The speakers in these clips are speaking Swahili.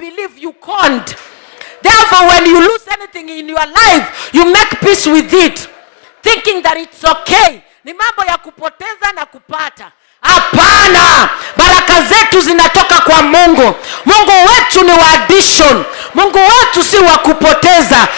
believe you can't. Therefore, when you lose anything in your life, you make peace with it, thinking that it's okay. Ni mambo ya kupoteza na kupata. Hapana, baraka zetu zinatoka kwa Mungu. Mungu wetu ni wa addition. Mungu wetu si wa kupoteza.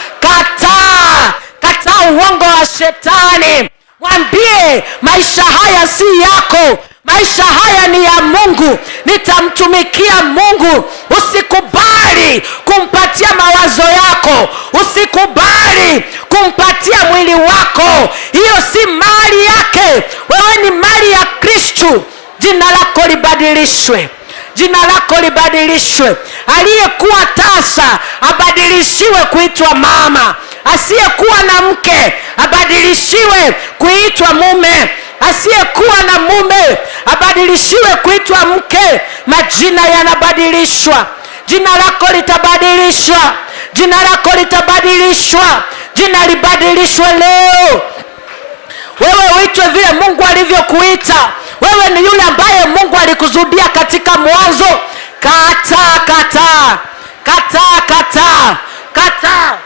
Kataa uongo wa shetani. Mwambie maisha haya si yako. Maisha haya ni ya Mungu. Nitamtumikia Mungu. Usikubali kumpatia mawazo yako. Usikubali kumpatia mwili wako. Hiyo si mali yake. Wewe ni mali ya Kristo. Jina lako libadilishwe. Jina lako libadilishwe. Aliyekuwa tasa abadilishiwe kuitwa mama. Asiyekuwa na mke abadilishiwe kuitwa mume. Asiyekuwa na mume abadilishiwe kuitwa mke. Majina yanabadilishwa. Jina lako litabadilishwa. Jina lako litabadilishwa. Jina libadilishwe leo. Wewe uitwe vile Mungu alivyokuita. Wewe ni yule ambaye Mungu alikuzudia katika mwanzo. Kataa.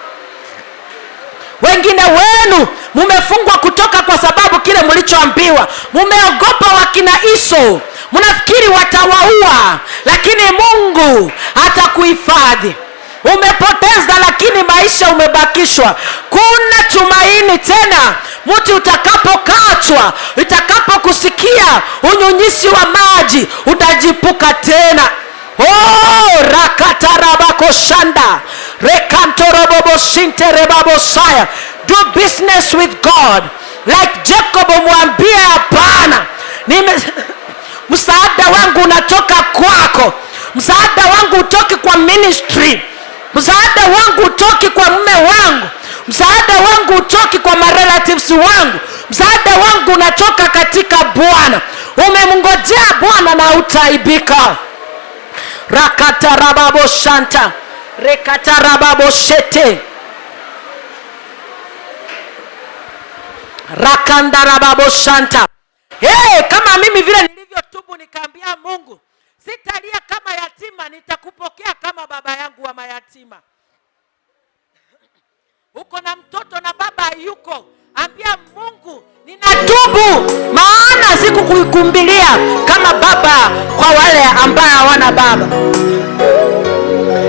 Wengine wenu mumefungwa kutoka kwa sababu kile mlichoambiwa. Mumeogopa wakina Iso. Mnafikiri watawaua, lakini Mungu atakuhifadhi. Umepoteza lakini maisha umebakishwa. Kuna tumaini tena. Mti utakapokatwa, utakapokusikia unyunyisi wa maji, utajipuka tena. Rakatarabako shanda. Rekantorobobo shinterebabo saya. Do business with God. Like Jacob, mwambie hapana. Msaada wangu unatoka kwako. Msaada wangu utoki kwa ministry. Msaada wangu utoki kwa mume wangu. Msaada wangu utoki kwa relatives wangu. Msaada wangu unatoka katika Bwana. Umemngojea Bwana na utaibika. Rakatarababo shanta. Rekatarababo shete. Rakandarababo shanta. Kama mimi vile nilivyotubu nikaambia Mungu, sitalia kama yatima, nitakupokea kama baba yangu wa mayatima. Uko na mtoto na baba yuko, ambia Mungu ninatubu, maana sikukukumbilia kama baba kwa wale ambao hawana baba.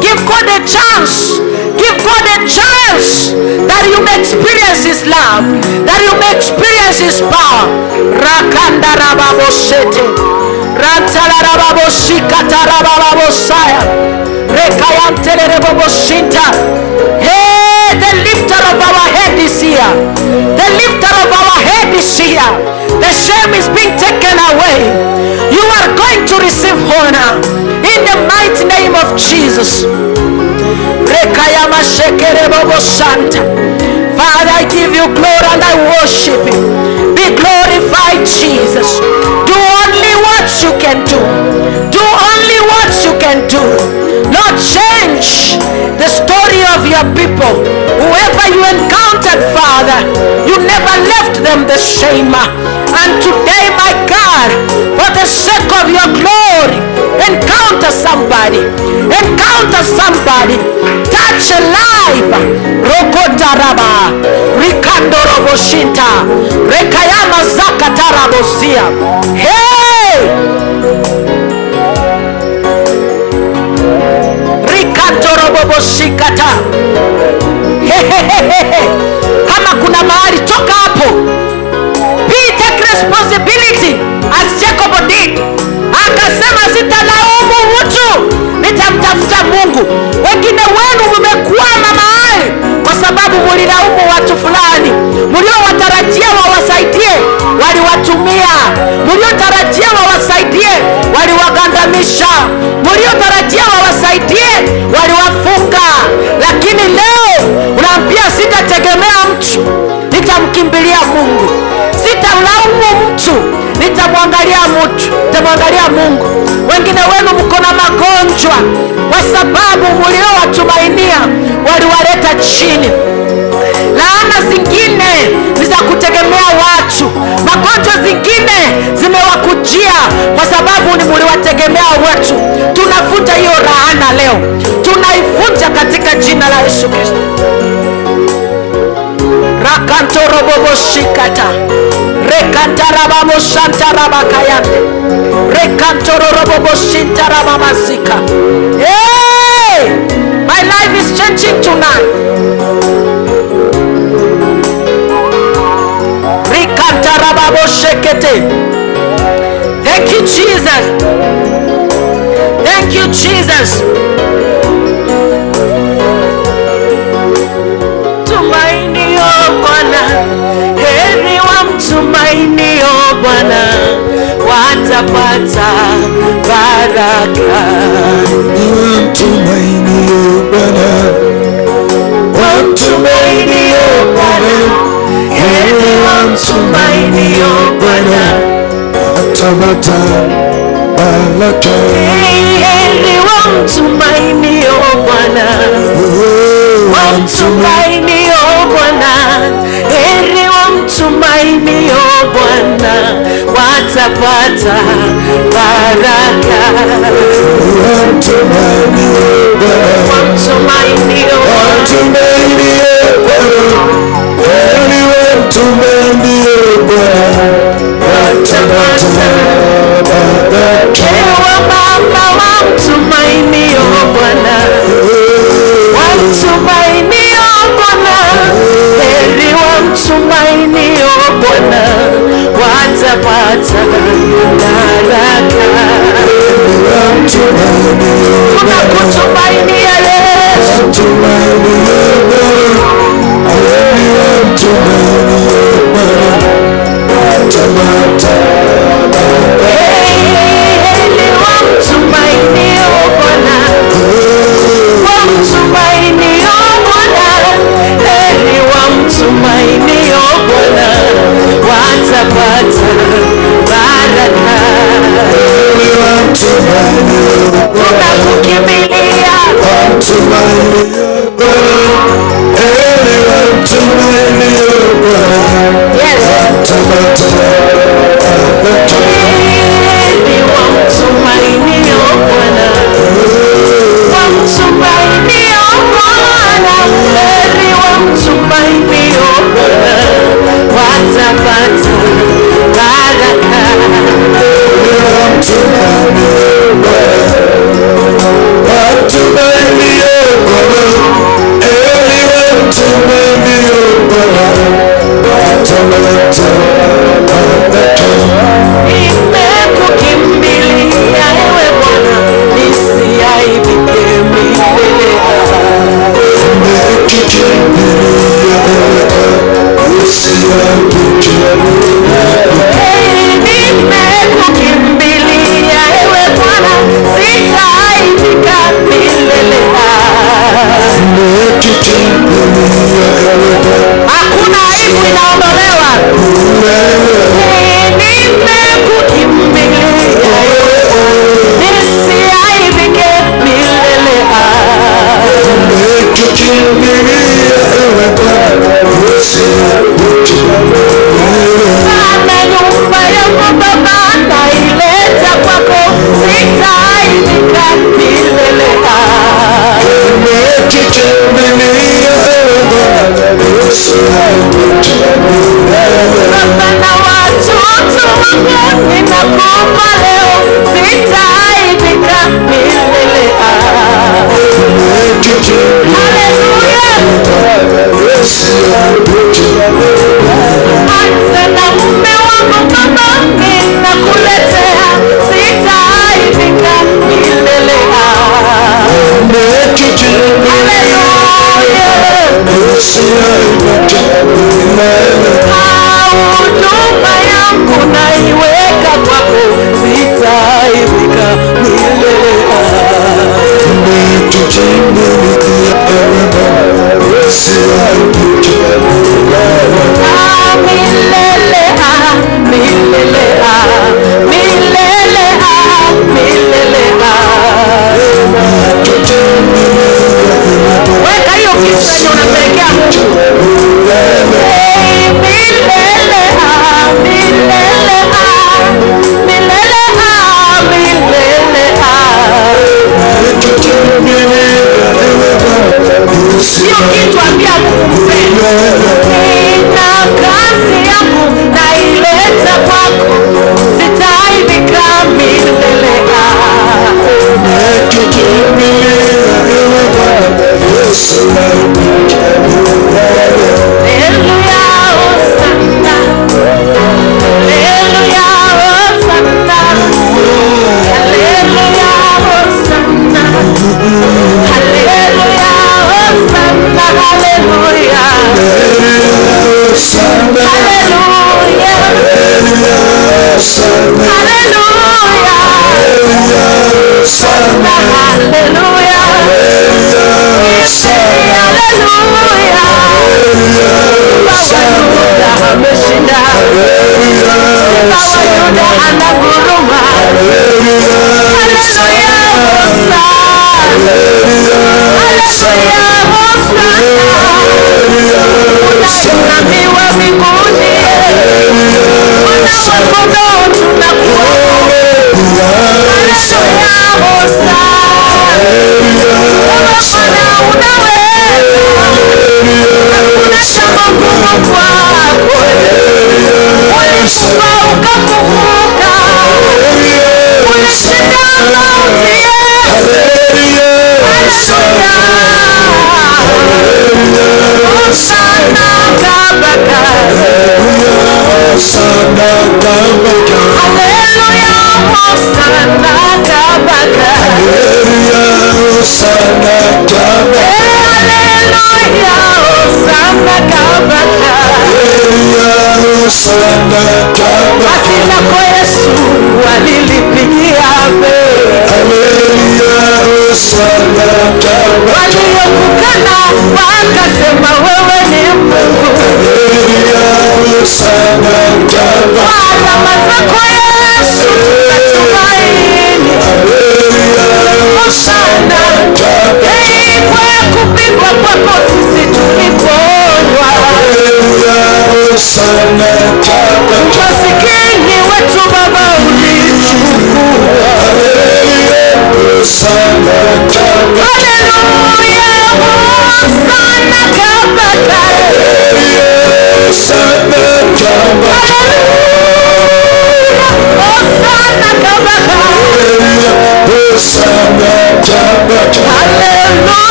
Give God a chance. Give God a chance that you may experience His love, that you may experience His power. Rakanda rababo shete. Rantala rababo shikata rababo saya. Rekayantele rababo shinta. Hey, the lifter of our head is here. The lifter of our head is here. The shame is being taken away. You are going to receive honor in the mighty name of Jesus. Father, I give you glory and I worship you. Be glorified, Jesus. Do only what you can do. Do only what you can do. Lord, change the story of your people. Whoever you encountered, Father, you never left them the same. And today, my God, for the sake of your glory, encounter somebody. Encounter somebody. Touch a life. Rokotaraba. Rikandorobo shinta. Rekayama zakatarabosia. Hey! Rikandorobo shikata. Hey. Kama kuna mahali, toka hapo. Take responsibility as Jacob did. Akasema sitalaumu mtu, nitamtafuta Mungu. Wengine wenu mmekwama mahali kwa sababu mlilaumu watu fulani. Mliowatarajia wawasaidie, waliwatumia. Mliotarajia wawasaidie, waliwagandamisha. Mliotarajia wawasaidie, waliwafunga. Lakini leo unaambia sitategemea mtu, nitamkimbilia Mungu. Sitalaumu mtu, nitamwangalia Mungu. Wengine wenu mko na magonjwa kwa sababu mliowatumainia waliwaleta chini. Laana zingine ni za kutegemea watu. Magonjwa zingine zimewakujia kwa sababu ni mliwategemea watu. Tunafuta hiyo laana leo. tunaivunja katika jina la Yesu Kristo. Rakantoroboboshikata rekantarabamoshantarabakayande rekantororoboboshintarabamazika. Hey, my life is changing tonight. Rikantarababoshekete. Thank you, Jesus. Thank you, Jesus. Tumainio Bwana, heri wamtumainio Bwana, watapata baraka. Wamtumainio Bwana, wamtumainio Bwana, heri wamtumainio Bwana, watapata baraka. Heri wamtumainio Bwana, wamtumainio Bwana, heri wamtumainio Bwana, watapata baraka. Wamtumainio Bwana, Wamtumainio Bwana, heri wamtumainio Bwana, watapata baraka. Ewa mama wamtumainio Bwana, wamtumainio Bwana, heri wamtumainio Bwana, watapata baraka. Tunakutumainia Yesu. Heri wamtumainio Bwana, wamtumainio Bwana, heri wamtumainio Bwana, watapata baraka. Tunakukimbilia yes. Heri wamtumainio Bwana, wamtumainio Bwana, heri wamtumainio Bwana, watapata baraka. Nimekukimbilia ewe Bwana, nisiaibike milele. Nimekukimbilia ewe Bwana, sitaaibika milele. Hakuna aibu inaondolewa. Nimekukimbilia nisiaibike milele. Sana nyumba yangu Baba naileta kwako, sitaaibika milele. Baba na watoto wangu ninakupa leo, sitaaibika milele. Haleluya. Anza na mume wangu Baba ninakuletea, sitaaibika milele. Haleluya. Huduma yangu naiweka kwako, sitaaibika milele. Weka hiyo kitu yenye unapelekea Mungu. Milele, milele, milele. vya kupenda. Nina kazi yangu naileta kwako, sitaibika milele.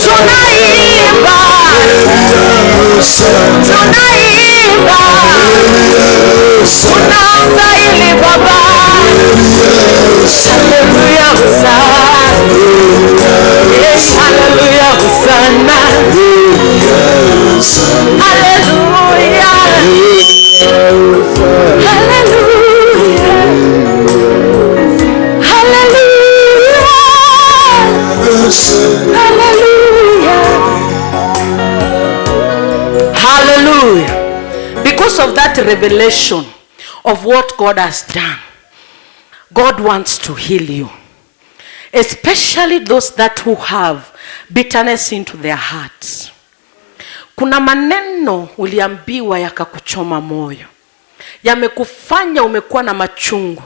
Tunaimba tunaimba, unastahili Baba. Haleluya, Hosana. Haleluya, Hosana. Haleluya. Haleluya. Hallelujah. Because of that revelation of what God has done, God wants to heal you, especially those that who have bitterness into their hearts. Kuna maneno uliambiwa yakakuchoma moyo, yamekufanya umekuwa na machungu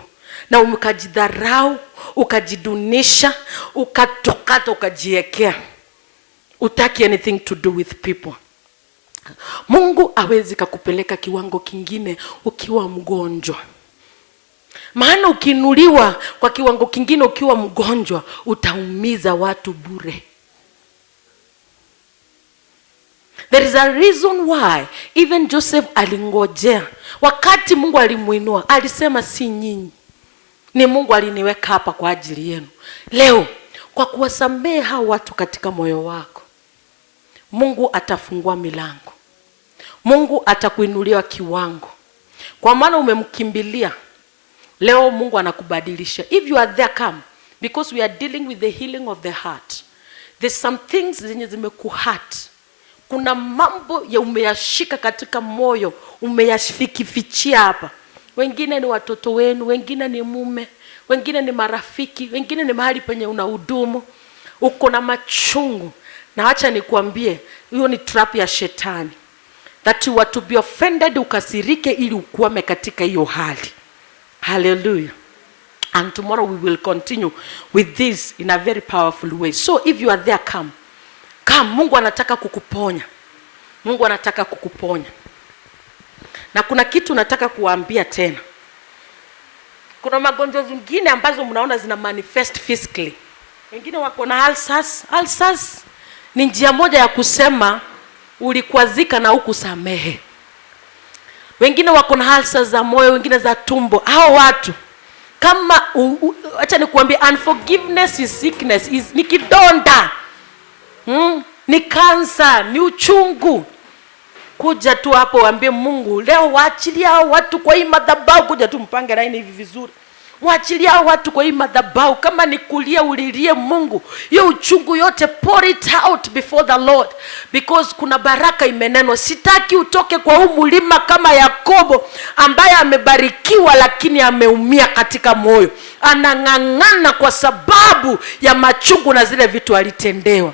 na ukajidharau, ukajidunisha, ukatokata, ukajiekea, utaki anything to do with people. Mungu hawezi kukupeleka kiwango kingine ukiwa mgonjwa. Maana ukiinuliwa kwa kiwango kingine ukiwa mgonjwa, utaumiza watu bure. There is a reason why even Joseph alingojea. Wakati Mungu alimuinua, alisema si nyinyi, ni Mungu aliniweka hapa kwa ajili yenu. Leo kwa kuwasamehe hao watu katika moyo wako, Mungu atafungua milango. Mungu atakuinulia kiwango. Kwa maana umemkimbilia. Leo Mungu anakubadilisha. If you are there, come. Because we are dealing with the healing of the heart. There's some things zenye zimekuhurt. Kuna mambo ya umeyashika katika moyo, umeyafikifichia hapa. Wengine ni watoto wenu, wengine ni mume, wengine ni marafiki, wengine ni mahali penye unahudumu. Uko na machungu. Na acha nikuambie, hiyo ni trap ya shetani. That you are to be offended, ukasirike ili ukwame katika hiyo hali. Hallelujah. And tomorrow we will continue with this in a very powerful way. So if you are there, come. Come, Mungu anataka kukuponya. Mungu anataka kukuponya. Na kuna kitu nataka kuwaambia tena. Kuna magonjwa zingine ambazo mnaona zina manifest physically. Wengine wako na ulcers. Ulcers ni njia moja ya kusema ulikwazika na ukusamehe. Wengine wako na ulcers za moyo, wengine za tumbo. Hao watu kama acha nikuambie, unforgiveness is sickness, ni kidonda. Ni cancer, ni uchungu. Kuja tu hapo waambie Mungu, leo waachilia hao watu kwa hii madhabahu. Kuja tu mpange line hivi vizuri. Waachilia hao watu kwa hii madhabahu. Kama ni kulia, ulilie Mungu. Hiyo uchungu yote, pour it out before the Lord. Because kuna baraka imenenwa. Sitaki utoke kwa huu mlima kama Yakobo ambaye amebarikiwa lakini ameumia katika moyo. Anang'ang'ana kwa sababu ya machungu na zile vitu alitendewa.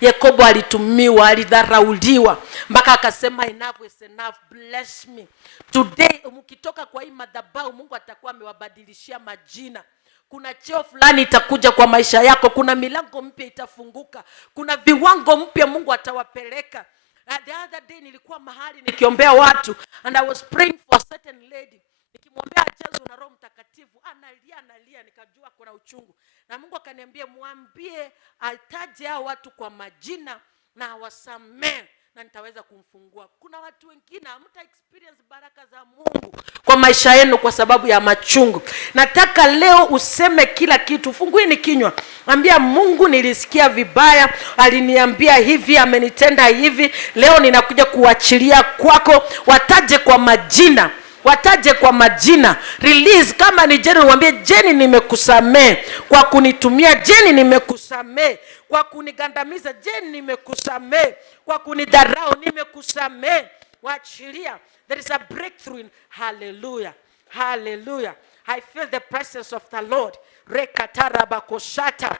Yakobo alitumiwa, alidharauliwa, mpaka akasema enough is enough, bless me. Today mkitoka kwa hii madhabahu, Mungu atakuwa amewabadilishia majina. Kuna cheo fulani itakuja kwa maisha yako, kuna milango mpya itafunguka, kuna viwango mpya Mungu atawapeleka. The other day nilikuwa mahali nikiombea watu, and I was praying for a certain lady. Nikimwombea ajazo na Roho Mtakatifu, analia, nikajua kuna uchungu. Na Mungu akaniambia mwambie ataje hao watu kwa majina na awasamehe na nitaweza kumfungua. Kuna watu wengine hamta experience baraka za Mungu kwa maisha yenu kwa sababu ya machungu. Nataka leo useme kila kitu. Fungueni kinywa. Ambia Mungu, nilisikia vibaya, aliniambia hivi, amenitenda hivi. Leo ninakuja kuachilia kwako. Wataje kwa majina. Wataje kwa majina. Release. Kama ni Jenny, mwambie Jenny, nimekusamehe kwa kunitumia. Jenny, nimekusamehe kwa kunigandamiza. Jenny, nimekusamehe kwa kunidharau. Nimekusamehe. Waachilia. There is a breakthrough in hallelujah. Hallelujah. I feel the presence of the Lord. Rekatarabakoshata.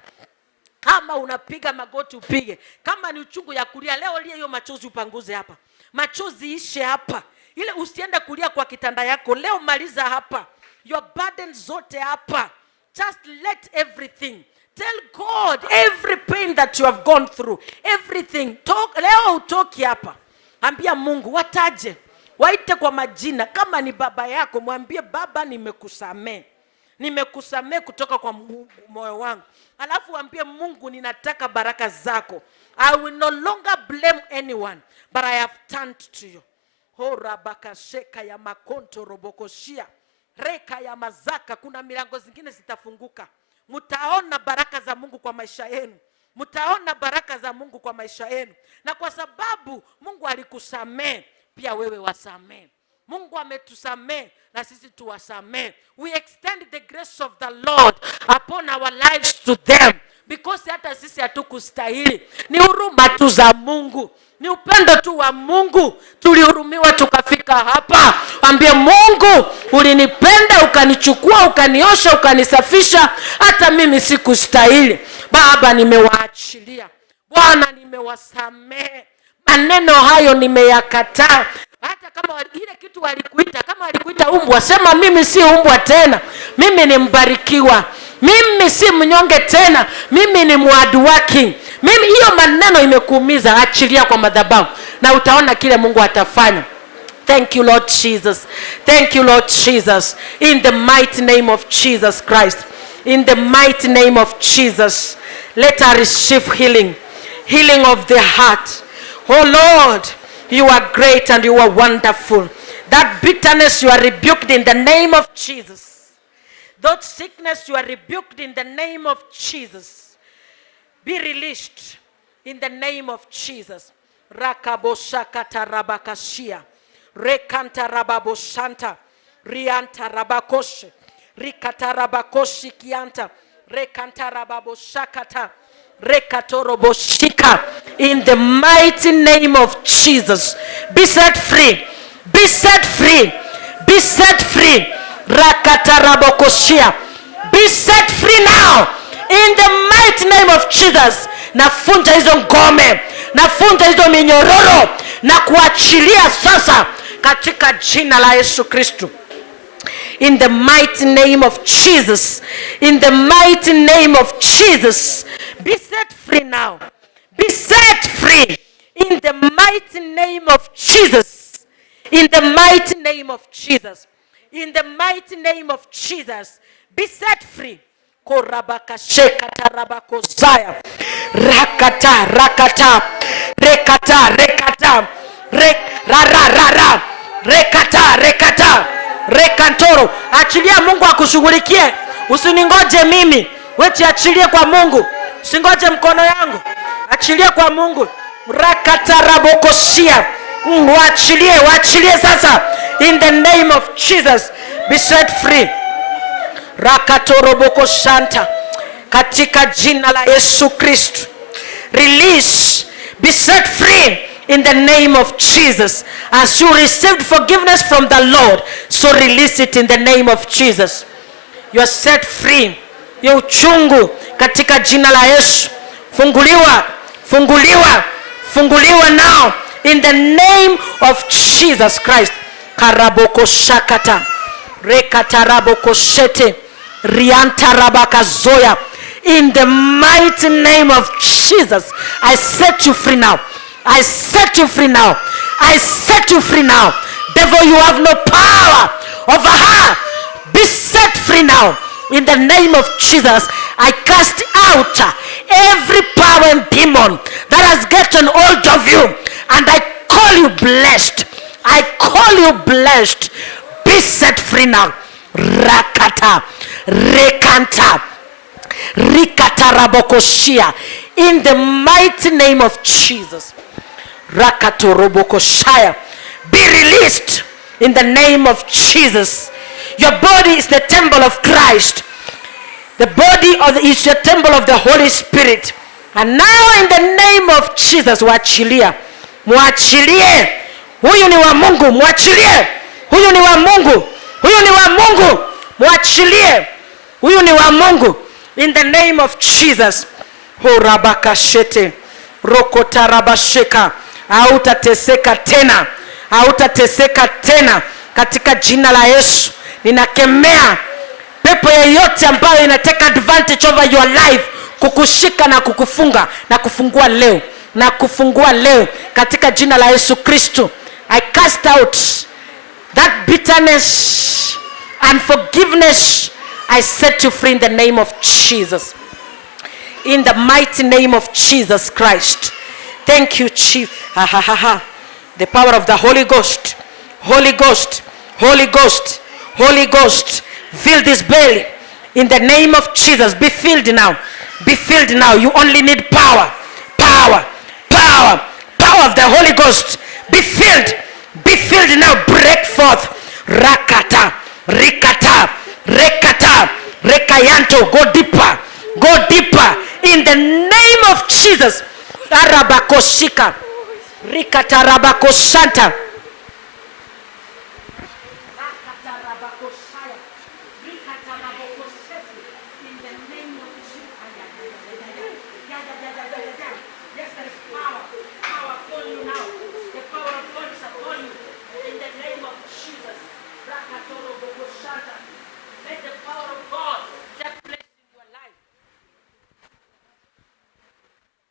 Kama unapiga magoti upige. Kama ni uchungu ya kulia, leo lia hiyo machozi, upanguze hapa. Machozi ishe hapa. Ile usiende kulia kwa kitanda yako. Leo maliza hapa. Your burdens zote hapa. Just let everything. Tell God every pain that you have gone through. Everything. Leo utoki hapa. Ambia Mungu, wataje. Waite kwa majina. Kama ni baba yako, mwambie Baba, nimekusamehe. nimekusamehe kutoka kwa moyo wangu. Alafu ambie Mungu, ninataka baraka zako. I will no longer blame anyone, but I have turned to you. Horabakasheka ya makonto robokoshia. Reka ya mazaka. Kuna milango zingine zitafunguka. Mutaona baraka za Mungu kwa maisha yenu. Mutaona baraka za Mungu kwa maisha yenu. Na kwa sababu Mungu alikusamehe, pia wewe wasamehe. Mungu ametusamehe na sisi tuwasamehe. We extend the grace of the Lord upon our lives to them, because hata sisi hatukustahili. Ni huruma tu za Mungu, ni upendo tu wa Mungu. Tulihurumiwa tukafika hapa. Ambie Mungu, ulinipenda, ukanichukua, ukaniosha, ukanisafisha. Hata mimi sikustahili. Baba, nimewaachilia. Bwana, nimewasamehe. Maneno hayo nimeyakataa. Hata kama ile kitu walikuita, kama walikuita umbwa, sema mimi si umbwa tena. Mimi ni mbarikiwa. Mimi si mnyonge tena. Mimi ni mwadwaki. Mimi, hiyo maneno imekuumiza, achilia kwa madhabahu na utaona kile Mungu atafanya. Thank you, Lord Jesus. Thank you, Lord Jesus. In the mighty name of Jesus Christ. In the mighty name of Jesus. Let us receive healing. Healing of the heart. Oh Lord, you are great and you are wonderful. That bitterness, you are rebuked in the name of Jesus. That sickness, you are rebuked in the name of Jesus. Be released in the name of Jesus. Rakaboshakata rabakashia. Rekanta rababoshanta. Rianta rabakoshe. Rikata rabakoshi kianta. Rekanta rababoshakata. Rekatoroboshika. In the mighty name of Jesus. Be set free. Be set free. Be set free. Rakatarabokoshia. Be set free now. In the mighty name of Jesus. Nafunja hizo ngome. Nafunja hizo minyororo. Na kuachilia sasa katika jina la Yesu Kristo. In the mighty name of Jesus. In the mighty name of Jesus. Be set free now. Be set free. In the mighty name of Jesus. In the mighty name of Jesus. In the mighty name of Jesus. Be set free. Korabaka shekata rabako zaya. Rakata, rakata. Rekata, rekata. Rara. Rekata, rekata. Rekantoro. Achilia Mungu akushughulikie. Usiningoje mimi. Wewe achilie kwa Mungu. Usingoje mkono yangu. Achilie kwa Mungu. Rakata rabokoshia. Waachilie sasa. In the name of Jesus. Be set free. Rakatoroboko shanta. Katika jina la Yesu Kristo. Release. Be set free. In the name of Jesus. As you received forgiveness from the Lord, so release it in the name of Jesus. You are set free. Ya uchungu katika jina la Yesu. Funguliwa. Funguliwa. Funguliwa now. In the name of Jesus Christ. Karaboko shakata. Rekataraboko shete. Riantarabaka zoya. In the mighty name of Jesus. I set you free now. I set you free now. I set you free now. Devil, you have no power over her. Be set free now. In the name of Jesus, I cast out every power and demon that has gotten hold of you. And I call you blessed. I call you blessed. Be set free now. Rakata. Rekanta. Rikata rabokoshia. In the mighty name of Jesus. Rakato robokoshaya. Be released in the name of Jesus. Your body is the temple of Christ. The body is the temple of the Holy Spirit. And now in the name of Jesus, waachilia. Mwachilie. Huyu ni wa Mungu. Mwachilie. Huyu ni wa Mungu. Huyu ni wa Mungu. Mwachilie. Huyu ni wa Mungu. In the name of Jesus. Horabakashete. Rokotarabasheka. Hautateseka tena. Hautateseka tena. Katika jina la Yesu. Ninakemea pepo yoyote ambayo inateka advantage over your life, kukushika na kukufunga na kufungua leo. Na kufungua leo katika jina la Yesu Kristo. I cast out that bitterness, unforgiveness, I set you free in the name of Jesus. In the mighty name of Jesus Christ. Thank you, Chief. Ha ha ha ha. The power of the Holy Ghost. Holy Ghost. Holy Ghost. Holy Ghost. Fill this belly. In the name of Jesus. Be filled now. Be filled now. You only need power. Power. Power. Power of the Holy Ghost. Be filled. Be filled now. Break forth. Rakata. Rikata. Rekata. Rekayanto. Go deeper. Go deeper. In the name of Jesus. Arabakoshika. Rikata rabakoshanta.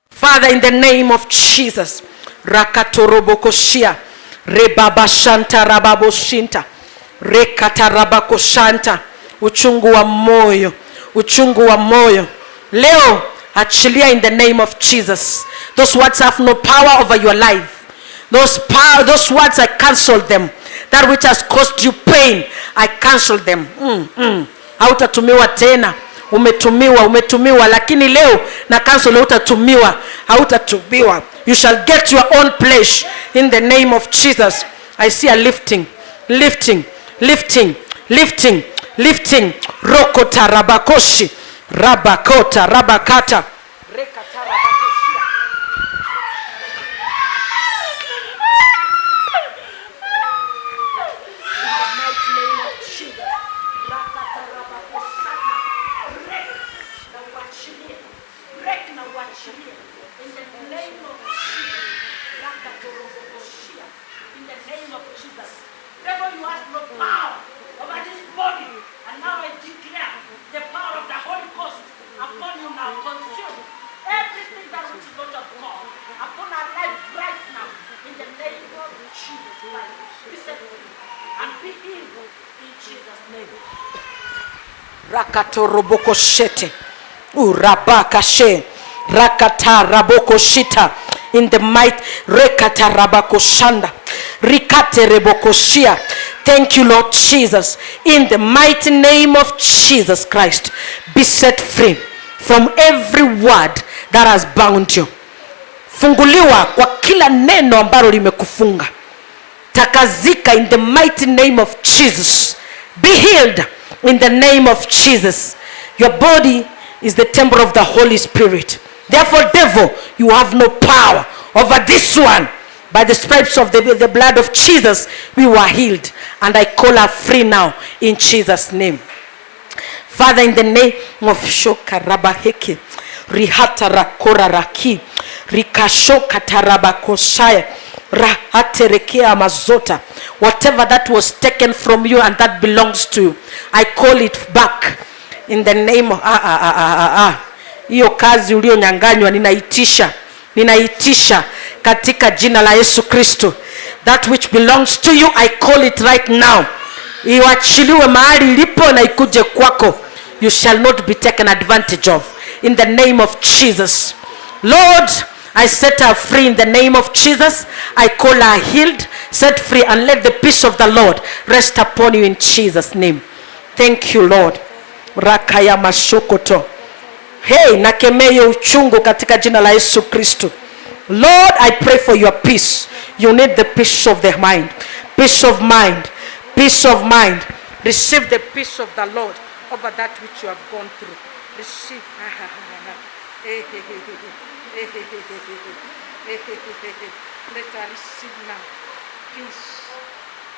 Father, in the name of Jesus, Rakatorobokoshia, Rebabashanta Rababoshinta, Rekatarabakoshanta, uchungu wa moyo, uchungu wa moyo. Leo, achilia in the name of Jesus. Those words have no power over your life. Those words, I cancel them. That which has caused you pain, I cancel them. Hautatumiwa tena. Umetumiwa, lakini leo na cancel. Hautatumiwa. You shall get your own place in the name of Jesus. I see a lifting. Rokota rabakoshi, rabakota rabakata. Rakatorobokoshete. Urabakashe. Rakatarabokoshita. In the might. Rekatarabakoshanda. Rikaterebokoshia. Thank you, Lord Jesus. In the mighty name of Jesus Christ. Be set free from every word that has bound you. Funguliwa kwa kila neno ambalo limekufunga. Takazika in the mighty name of Jesus. Be healed in the name of Jesus. Your body is the temple of the Holy Spirit. Therefore, devil, you have no power over this one. By the stripes of the blood of Jesus, we were healed. And I call her free now in Jesus' name. Father, in the name of Shokarabaheke, Rihatarakoraraki, Rikashokatarabakosaya, Rahaterekea Mazota. Whatever that was taken from you and that belongs to you, I call it back in the name of hiyo kazi ulionyanganywa ninaitisha katika jina la Yesu Kristo. That which belongs to you, I call it right now. Iwachiliwe mahali ilipo na ikuje kwako. You shall not be taken advantage of in the name of Jesus. Lord, I set her free in the name of Jesus. I call her healed, set free, and let the peace of the Lord rest upon you in Jesus' name. Thank you, Lord. Rakaya mashokoto. Hey, nakemeye uchungu katika jina la Yesu Kristo. Lord, I pray for your peace. You need the peace of the mind. Peace of mind. Peace of mind. Receive the peace of the Lord over that which you have gone through. Receive. Let her receive now. Peace.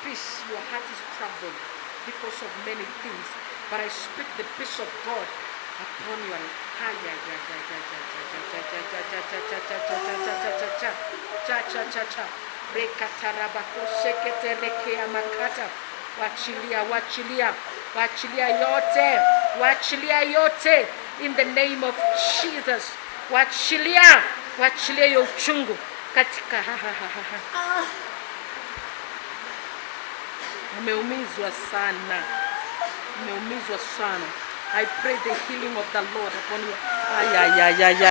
Peace. Your heart is troubled because of many things. But I speak the peace of God upon your life. Wachilia yote in the name of Jesus. Wachilia yo uchungu katika umeumizwa sana. I pray the healing of the Lord upon you. Ay, ay, ay, ay, ay.